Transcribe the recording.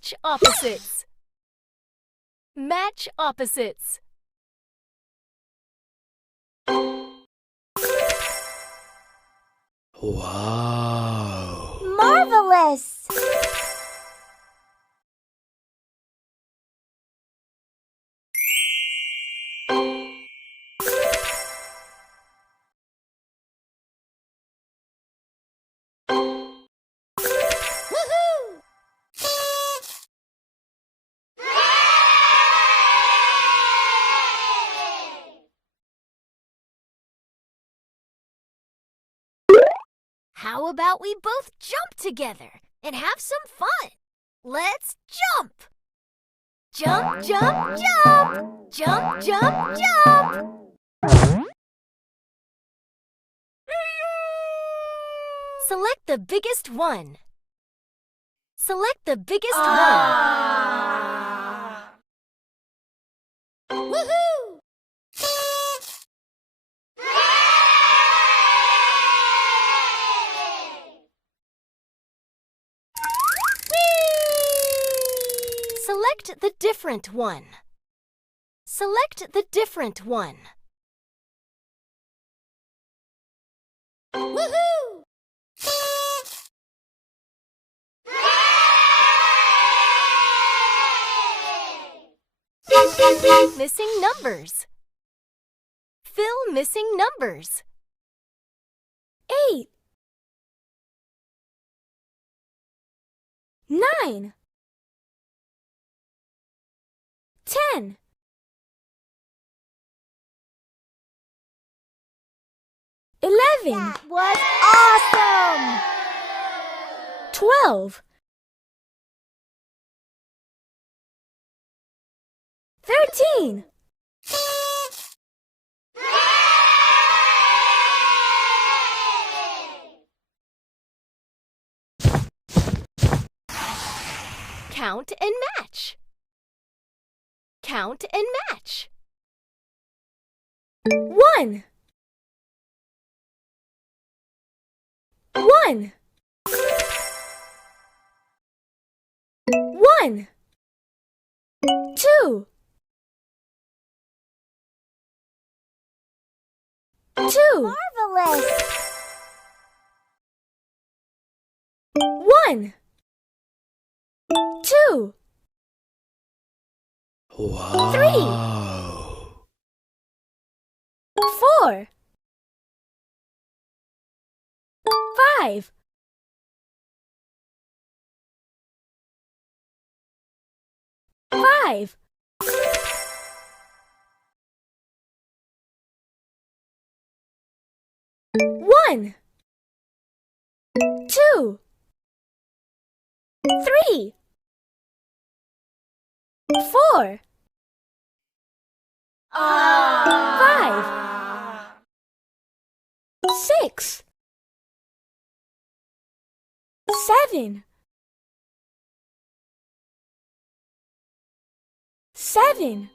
Match opposites. Match opposites. Wow! Marvelous! How about we both jump together and have some fun? Let's jump! Jump, jump, jump! Jump, jump, jump! Select the biggest one. Select the biggest one. Woohoo! Select the different one. Select the different one. Woohoo! Missing numbers. Fill missing numbers. 8 9 10 11 That was awesome! 12 13 Count and match. Count and match. 1 1 1 2 2 Marvelous! 1 2 Wow! 4 5 5 1 2 3 4 5 6 7 7